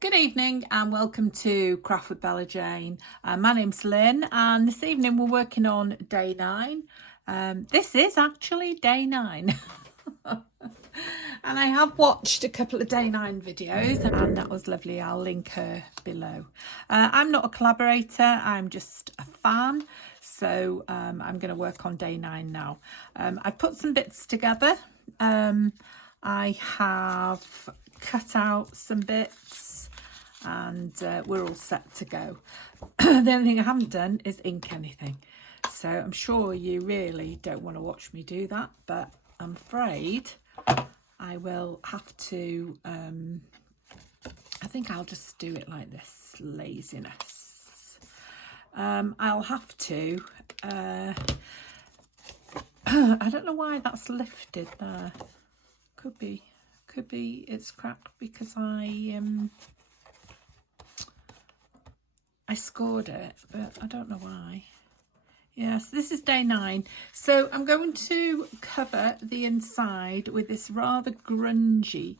Good evening and welcome to Craft with Bella Jane. My name's Lynn and this evening we're working on day 9. This is actually day 9 and I have watched a couple of day 9 videos and that was lovely. I'll link her below. I'm not a collaborator, I'm just a fan, so I'm going to work on day 9 now. I've put some bits together. I have cut out some bits and we're all set to go. The only thing I haven't done is ink anything, so I'm sure you really don't want to watch me do that, but I'm afraid I will have to I think I'll just do it like this, laziness. I'll have to I don't know why that's lifted there. Could be it's cracked because I scored it, but I don't know why. Yes, this is day 9. So I'm going to cover the inside with this rather grungy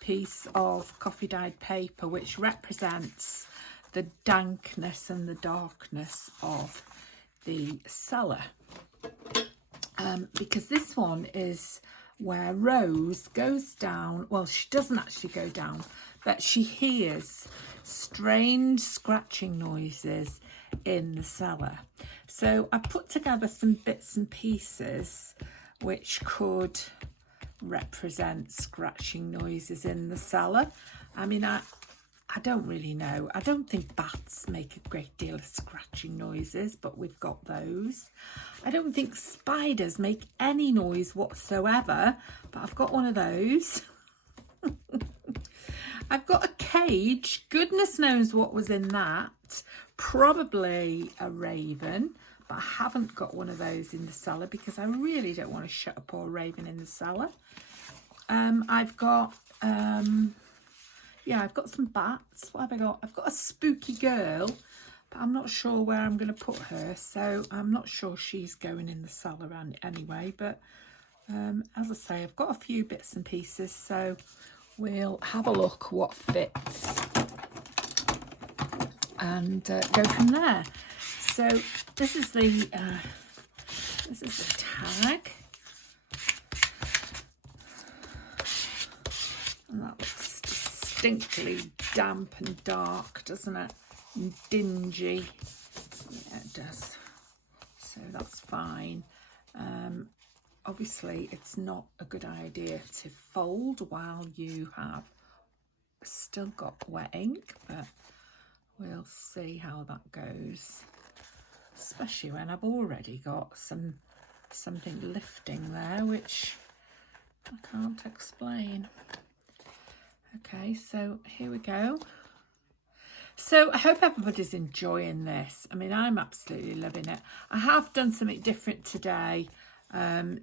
piece of coffee dyed paper, which represents the dankness and the darkness of the cellar. Because this one is where Rose goes down. Well, she doesn't actually go down, but she hears strange scratching noises in the cellar. So I put together some bits and pieces which could represent scratching noises in the cellar. I mean, I don't really know. I don't think bats make a great deal of scratching noises, but we've got those. I don't think spiders make any noise whatsoever, but I've got one of those. I've got a cage. Goodness knows what was in that. Probably a raven, but I haven't got one of those in the cellar because I really don't want to shut a poor raven in the cellar. I've got I've got some bats. What have I got? I've got a spooky girl, but I'm not sure where I'm going to put her, so I'm not sure she's going in the cellar anyway. But as I say, I've got a few bits and pieces, so we'll have a look what fits and go from there. So this is the tag, and that looks distinctly damp and dark, doesn't it? And dingy. Yeah, it does. So that's fine. Obviously, it's not a good idea to fold while you have still got wet ink, but we'll see how that goes. Especially when I've already got something lifting there, which I can't explain. Okay, so here we go. So I hope everybody's enjoying this. I mean, I'm absolutely loving it. I have done something different today,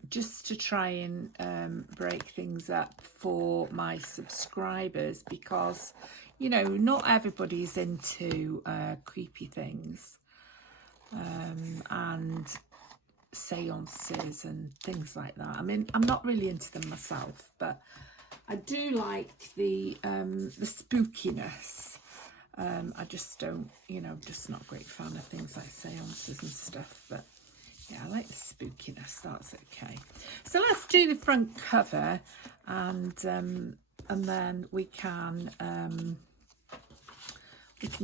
just to try and break things up for my subscribers, because, you know, not everybody's into creepy things and seances and things like that. I mean, I'm not really into them myself, but I do like the spookiness. I just don't, you know, just not a great fan of things like seances and stuff, but yeah, I like the spookiness. That's okay. So let's do the front cover, and then we can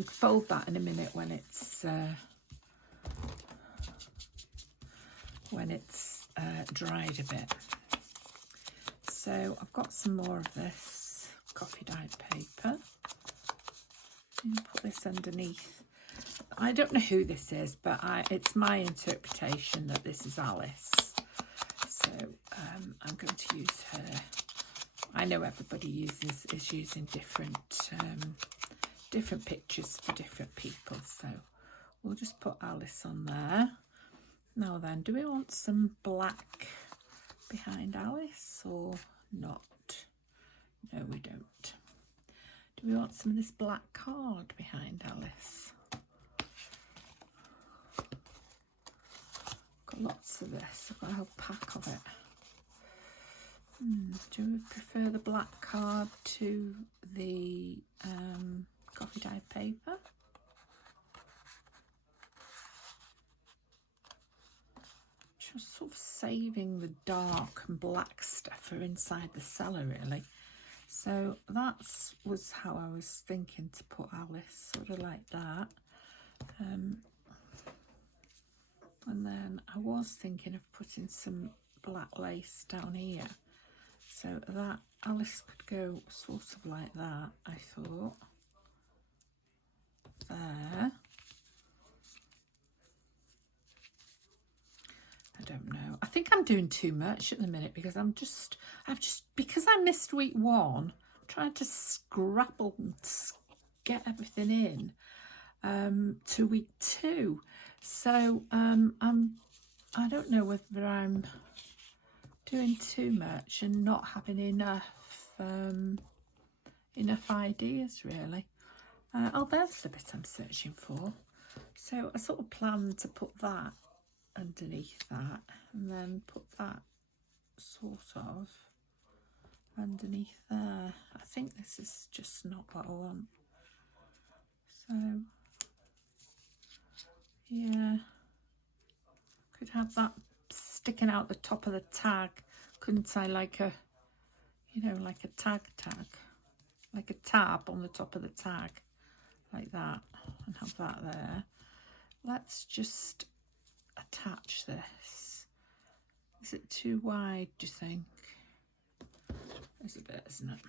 fold that in a minute when it's dried a bit. So I've got some more of this coffee dyed paper. Put this underneath. I don't know who this is, but it's my interpretation that this is Alice. So I'm going to use her. I know everybody is using different pictures for different people, so we'll just put Alice on there. Now then, do we want some black behind Alice or not? No, we don't. Do we want some of this black card behind Alice? Got lots of this. I've got a whole pack of it. Do we prefer the black card to the saving the dark and black stuff for inside the cellar, really. So that was how I was thinking to put Alice, sort of like that. And then I was thinking of putting some black lace down here, so that Alice could go sort of like that, I thought. There. I don't know. I think I'm doing too much at the minute because because I missed week 1, trying to scrabble and get everything in to week 2. So I don't know whether I'm doing too much and not having enough ideas, really. Oh, there's the bit I'm searching for. So I sort of planned to put that underneath that, and then put that sort of underneath there. I think this is just not what I want. So yeah, could have that sticking out the top of the tag, couldn't I? Like a, you know, like a tag, like a tab on the top of the tag, like that, and have that there. Let's just attach this. Is it too wide, do you think? It's a bit, isn't it?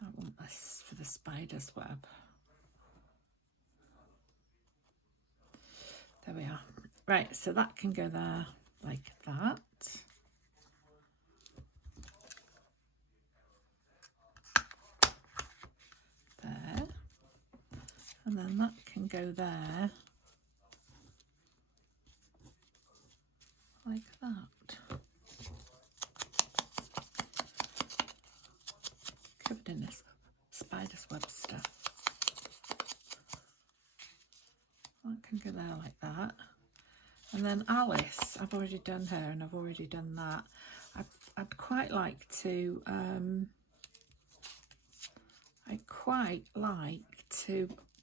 I want this for the spider's web. There we are. Right, so that can go there like that. There. And then that can go there like that. Covered in this spider's web stuff. That can go there like that. And then Alice, I've already done her and I've already done that. I'd quite like to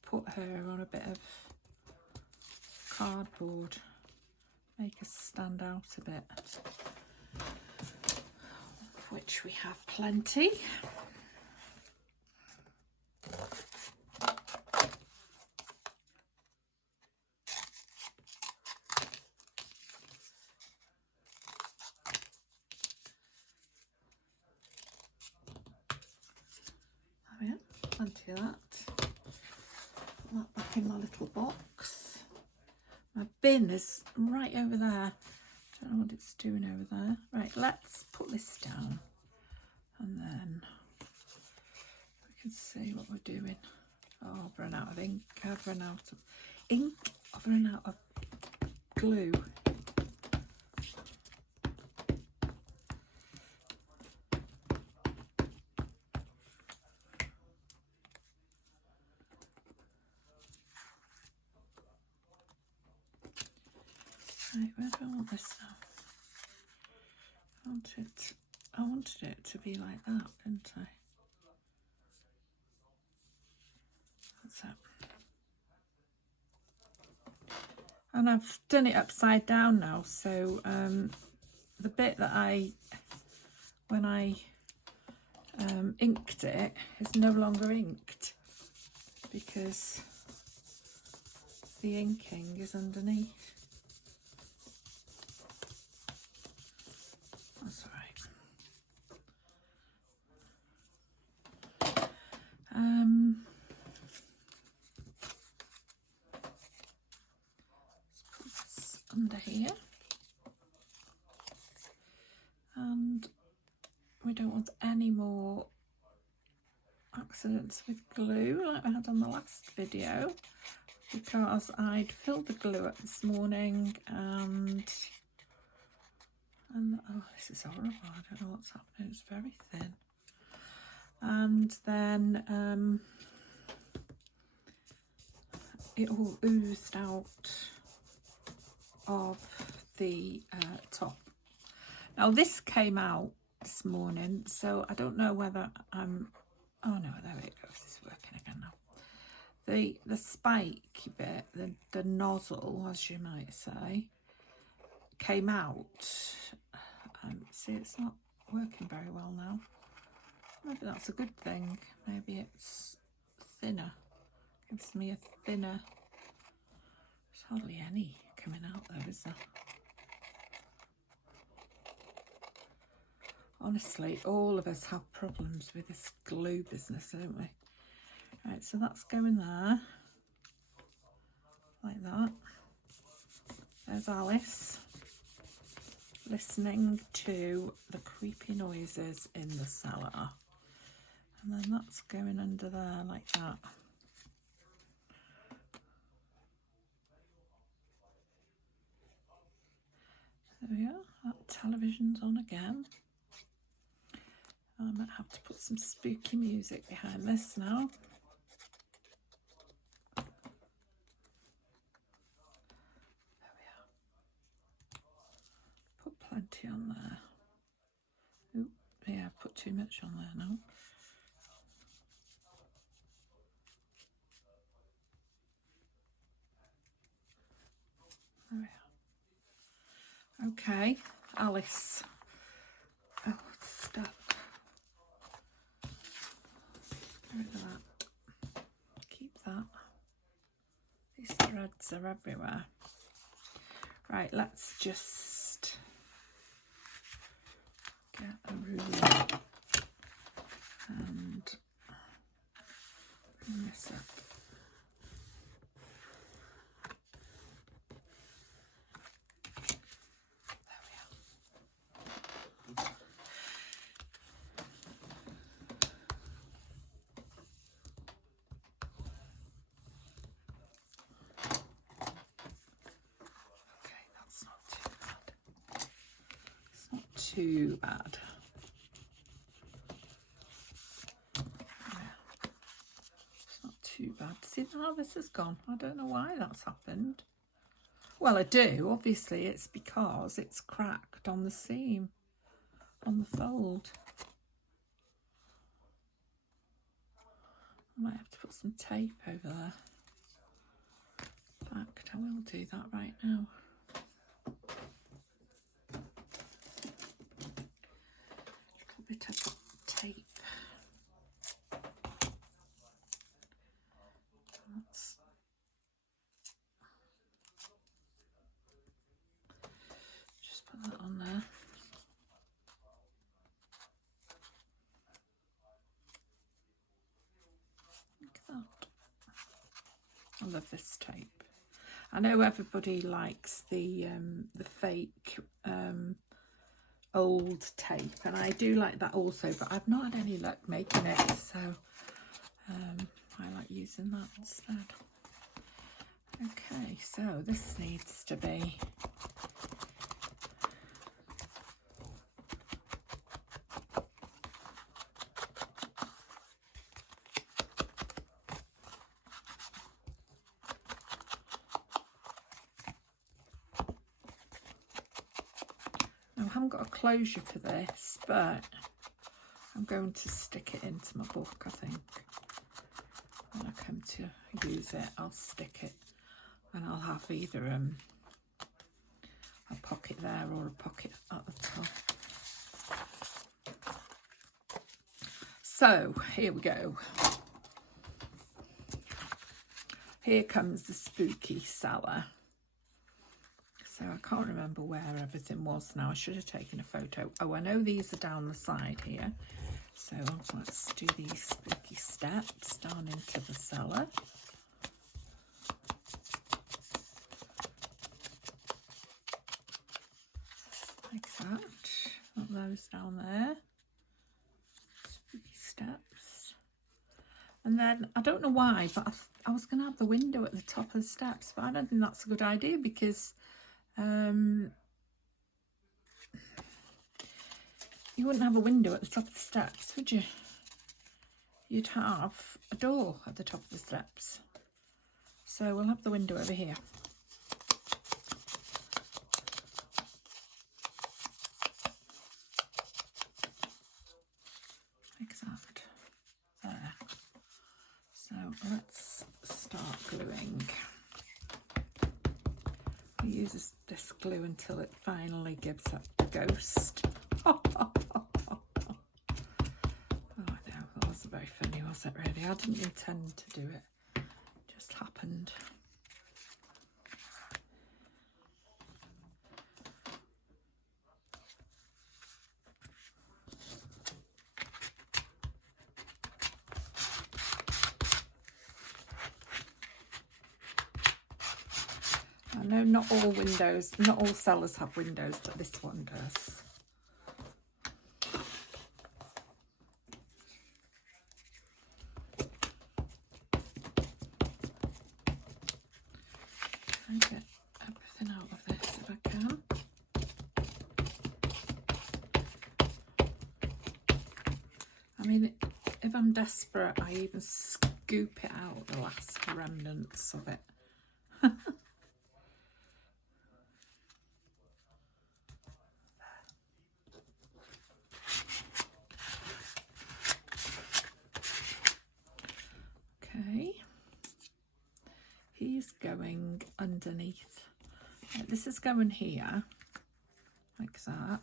put her on a bit of cardboard, make her stand out a bit, of which we have plenty. Plenty of that. Put that back in my little box. My bin is right over there. Don't know what it's doing over there. Right, let's put this down and then we can see what we're doing. Oh, I've run out of ink. I've run out of ink. I've run out of glue. Right, where do I want this now? I wanted it to be like that, didn't I? That's it. And I've done it upside down now, so the bit that when I inked it is no longer inked because the inking is underneath. That's all right. Let's put this under here, and we don't want any more accidents with glue like we had on the last video, because I'd filled the glue up this morning and oh, this is horrible. I don't know what's happening. It's very thin. And then it all oozed out of the top. Now this came out this morning, so I don't know whether I'm, oh no, there it goes, it's working again now. The spiky bit, the nozzle, as you might say, came out. See, it's not working very well now. Maybe that's a good thing. Maybe it's thinner. Gives me a thinner. There's hardly any coming out though, is there? Honestly, all of us have problems with this glue business, don't we? Right, so that's going there. Like that. There's Alice listening to the creepy noises in the cellar. And then that's going under there like that. There we are, that television's on again. I might have to put some spooky music behind this now. There we are. Put plenty on there. Oop, yeah, put too much on there now. There we are. Okay, Alice. Oh, it's stuck. Get rid of that. Keep that. These threads are everywhere. Right, let's just get a ruler and bring this up. Too bad. Yeah. It's not too bad. See how this has gone? I don't know why that's happened. Well, I do. Obviously, it's because it's cracked on the seam, on the fold. I might have to put some tape over there. In fact, I will do that right now. Bit of tape. Just put that on there. Like that. I love this tape. I know everybody likes the fake old tape, and I do like that also, but I've not had any luck making it, so I like using that instead. Okay, so this needs to be I haven't got a closure for this, but I'm going to stick it into my book, I think. When I come to use it, I'll stick it, and I'll have either a pocket there or a pocket at the top. So here we go. Here comes the spooky cellar. So I can't remember where everything was now. I should have taken a photo. Oh, I know these are down the side here. So let's do these spooky steps down into the cellar. Like that. Put those down there. Spooky steps. And then, I don't know why, but I was going to have the window at the top of the steps, but I don't think that's a good idea because you wouldn't have a window at the top of the steps, would you? You'd have a door at the top of the steps. So we'll have the window over here. Like that. There. So let's start gluing. We use this glue until it finally gives up the ghost. Oh no, that wasn't very funny, was it really? I didn't intend to do it. It just happened. I know not all windows, not all cellars have windows, but this one does. Try and get everything out of this if I can. I mean, if I'm desperate, I even scoop it out, the last remnants of it. Okay, he's going underneath. This is going here, like that,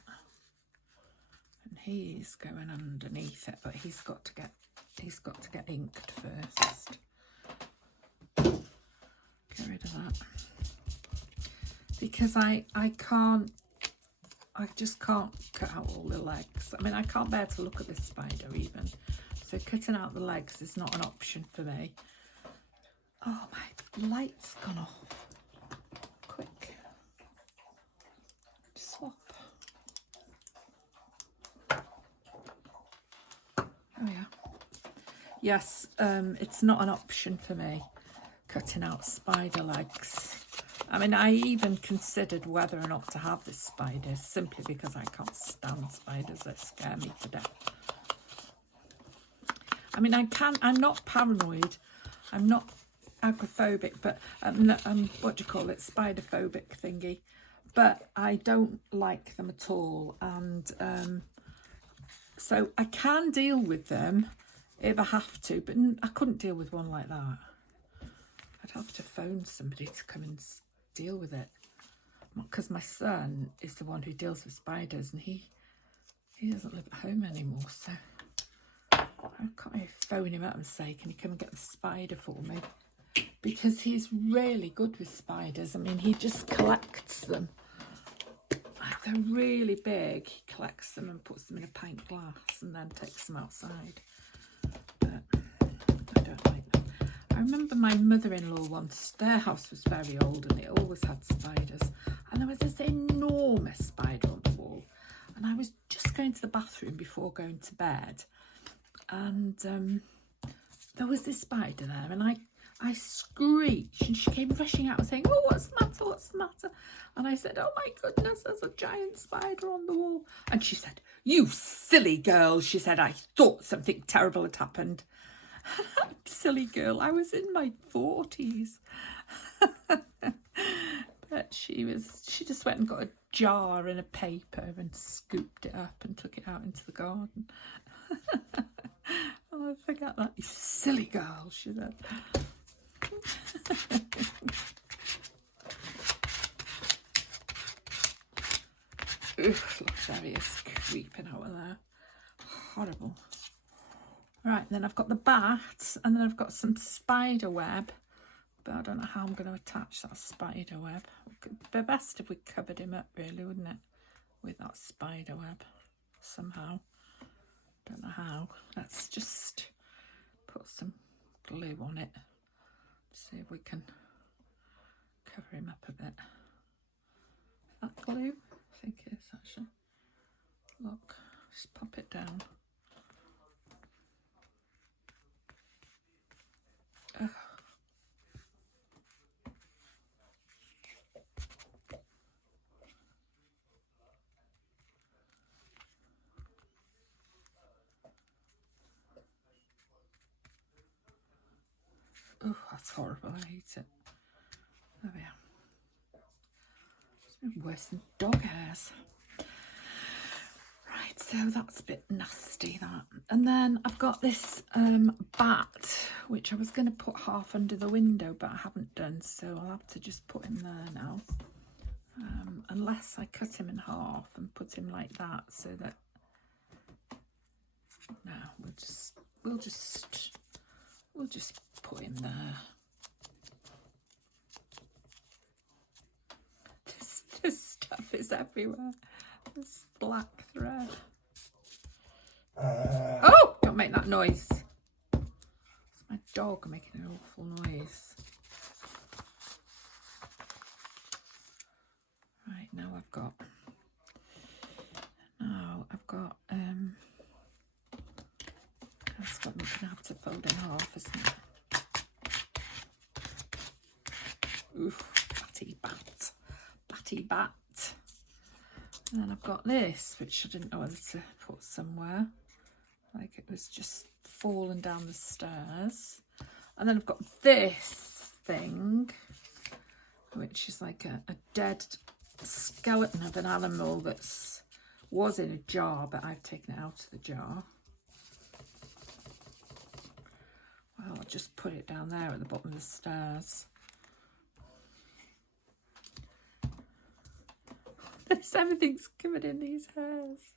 and he's going underneath it. But he's got to get inked first. Get rid of that because I just can't cut out all the legs. I mean, I can't bear to look at this spider even. So cutting out the legs is not an option for me. Oh, my light's gone off. Quick. Swap. Oh yeah. Yes, it's not an option for me, cutting out spider legs. I mean, I even considered whether or not to have this spider, simply because I can't stand spiders. They scare me to death. I mean, I'm not paranoid, I'm not agoraphobic, but what do you call it, spider-phobic thingy, but I don't like them at all, and so I can deal with them if I have to, but I couldn't deal with one like that. I'd have to phone somebody to come and deal with it, because my son is the one who deals with spiders, and he doesn't live at home anymore, so I can't phone him up and say, can you come and get the spider for me? Because he's really good with spiders. I mean, he just collects them. Like, they're really big. He collects them and puts them in a pint glass and then takes them outside. But I don't like them. I remember my mother-in-law once, their house was very old and it always had spiders. And there was this enormous spider on the wall. And I was just going to the bathroom before going to bed. And there was this spider there, and I screeched, and she came rushing out and saying, oh, what's the matter, what's the matter? And I said, oh my goodness, there's a giant spider on the wall. And she said, you silly girl, she said, I thought something terrible had happened. Silly girl, I was in my 40s. But she just went and got a jar and a paper and scooped it up and took it out into the garden. Oh, I forget that. You silly girl, she said. Ugh, look, there he is, creeping out of there. Horrible. Right, then I've got the bat, and then I've got some spider web, but I don't know how I'm going to attach that spider web. It'd be best if we covered him up, really, wouldn't it? With that spider web, somehow. Don't know how. Let's just put some glue on it. See if we can cover him up a bit. That glue? I think it is, actually. Look, just pop it down. Ugh. Oh, that's horrible. I hate it. There we are. It's been worse than dog hairs. Right, so that's a bit nasty, that. And then I've got this bat, which I was going to put half under the window, but I haven't done, so I'll have to just put him there now. Unless I cut him in half and put him like that, so that no, we'll just put him there. This stuff is everywhere. This black thread. Oh, don't make that noise. It's my dog making an awful noise. Right, now I've got that's what we're gonna have to fold in half, isn't it? Oof, batty bat. And then I've got this, which I didn't know whether to put somewhere. Like it was just falling down the stairs. And then I've got this thing, which is like a dead skeleton of an animal that was in a jar, but I've taken it out of the jar. Well, I'll just put it down there at the bottom of the stairs. Everything's covered in these hairs.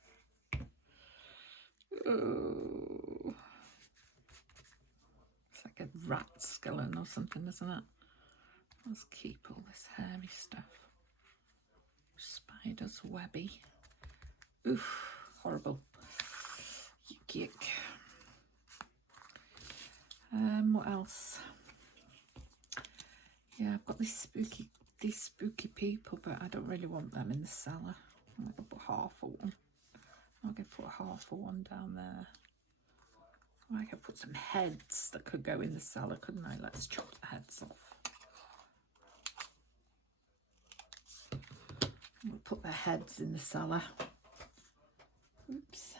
Oh. It's like a rat skeleton or something, isn't it? Let's keep all this hairy stuff. Spider's webby. Oof, horrible. Yuck, yuck. What else? Yeah, I've got these spooky people, but I don't really want them in the cellar. I'm going to put half of one. I'm going to put half of one down there. I could put some heads that could go in the cellar, couldn't I? Let's chop the heads off. We'll put the heads in the cellar. Oops.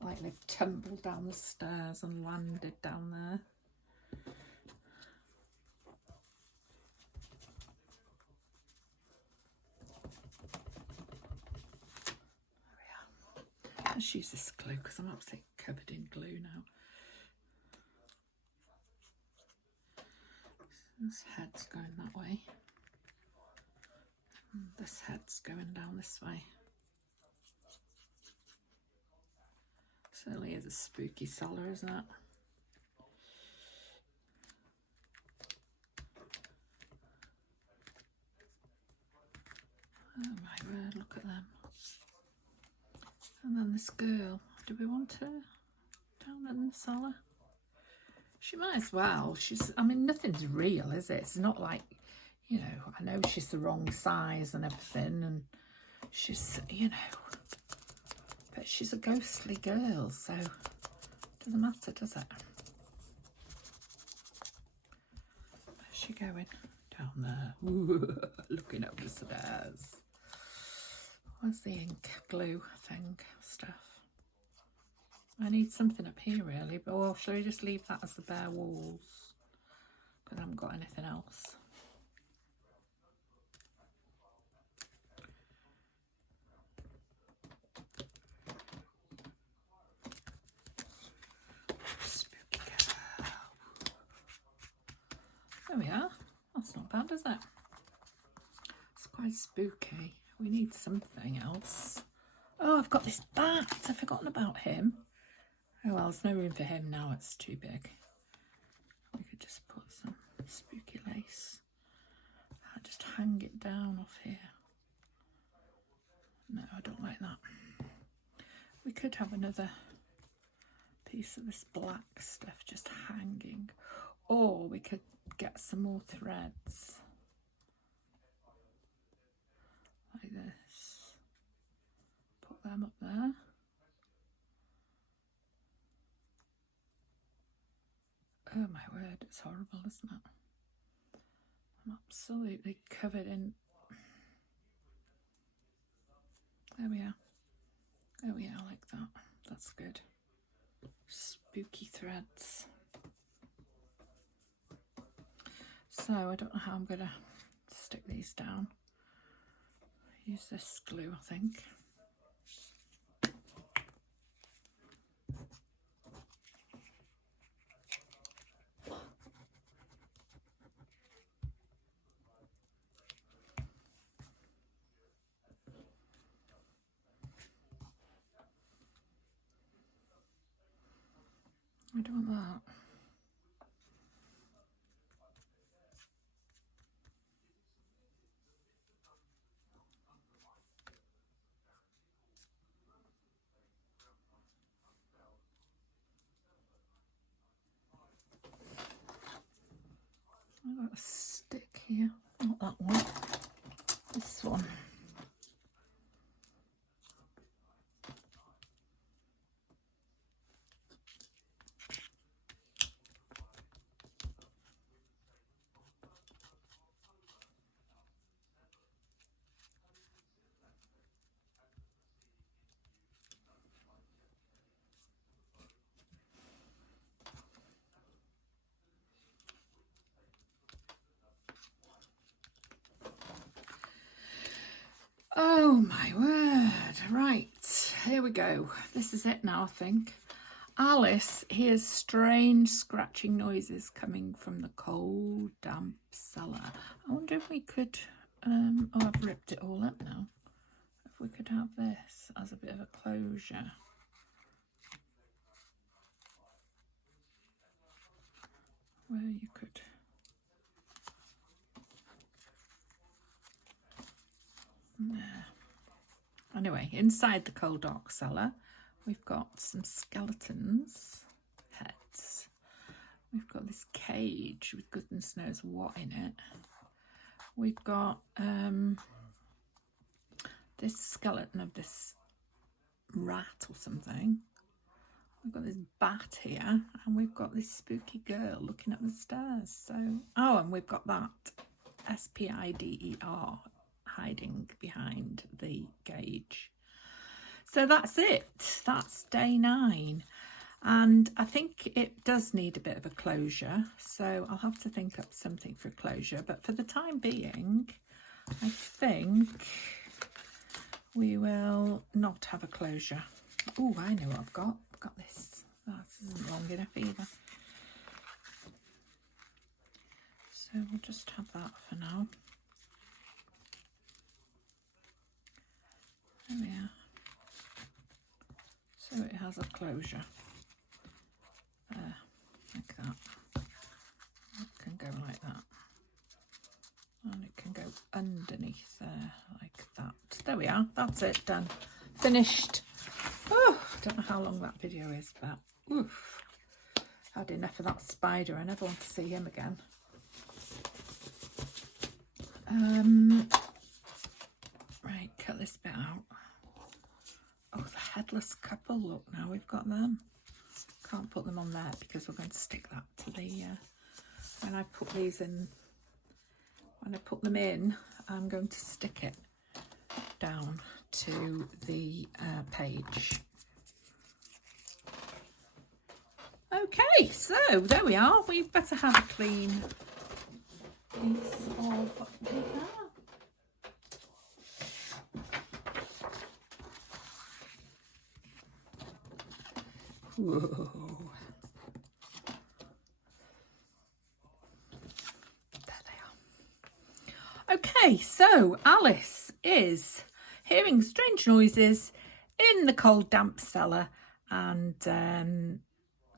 Like they've tumbled down the stairs and landed down there. Let's use this glue because I'm absolutely covered in glue now. So this head's going that way. And this head's going down this way. Certainly is a spooky cellar, isn't it? Oh my word, look at them. And then this girl, do we want her down in the cellar? She might as well. I mean, nothing's real, is it? It's not like, you know, I know she's the wrong size and everything, and she's, you know, but she's a ghostly girl, so it doesn't matter, does it? Where's she going? Down there. Ooh, looking up the stairs. Where's the ink glue thing stuff? I need something up here really, but well, shall we just leave that as the bare walls? Because I haven't got anything else. Spooky girl. There we are. That's not bad, is it? It's quite spooky. We need something else. Oh, I've got this bat. I've forgotten about him. Oh well, there's no room for him now. It's too big. We could just put some spooky lace. I'll just hang it down off here. No, I don't like that. We could have another piece of this black stuff just hanging. Or we could get some more threads. Like this. Put them up there. Oh my word, it's horrible, isn't it? I'm absolutely covered in... There we are. Oh yeah, I like that. That's good. Spooky threads. So I don't know how I'm going to stick these down. Use this glue, I think. We don't want that. I've got a stick here, not that one, this one. Oh my word. Right, here we go. This is it now, I think. Alice hears strange scratching noises coming from the cold, damp cellar. I wonder if we could, oh, I've ripped it all up now. If we could have this as a bit of a closure. Where you could... There. Anyway, inside the cold dark cellar, we've got some skeletons, heads. We've got this cage with goodness knows what in it. We've got this skeleton of this rat or something. We've got this bat here, and we've got this spooky girl looking up the stairs. So, oh, and we've got that spider hiding behind the cage. So that's it. That's day 9. And I think it does need a bit of a closure. So I'll have to think up something for closure. But for the time being, I think we will not have a closure. Oh, I know what I've got. I've got this. Oh, this isn't long enough either. So we'll just have that for now. There we are. So it has a closure. There, like that. It can go like that. And it can go underneath there, like that. There we are. That's it, done. Finished. Oh, don't know how long that video is, but oof. Had enough of that spider. I never want to see him again. Right, cut this bit out. Oh, the headless couple, look, now we've got them. Can't put them on there because we're going to stick that to the, when I put these in, when I put them in, I'm going to stick it down to the page. Okay, so there we are. We better have a clean piece of paper. Whoa. There they are. Okay, so Alice is hearing strange noises in the cold, damp cellar, and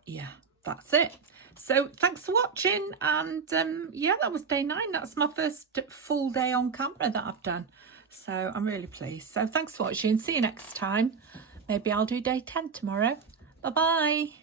yeah, that's it. So thanks for watching, and yeah, that was day 9. That's my first full day on camera that I've done, so I'm really pleased. So thanks for watching. See you next time. Maybe I'll do day 10 tomorrow. Bye bye.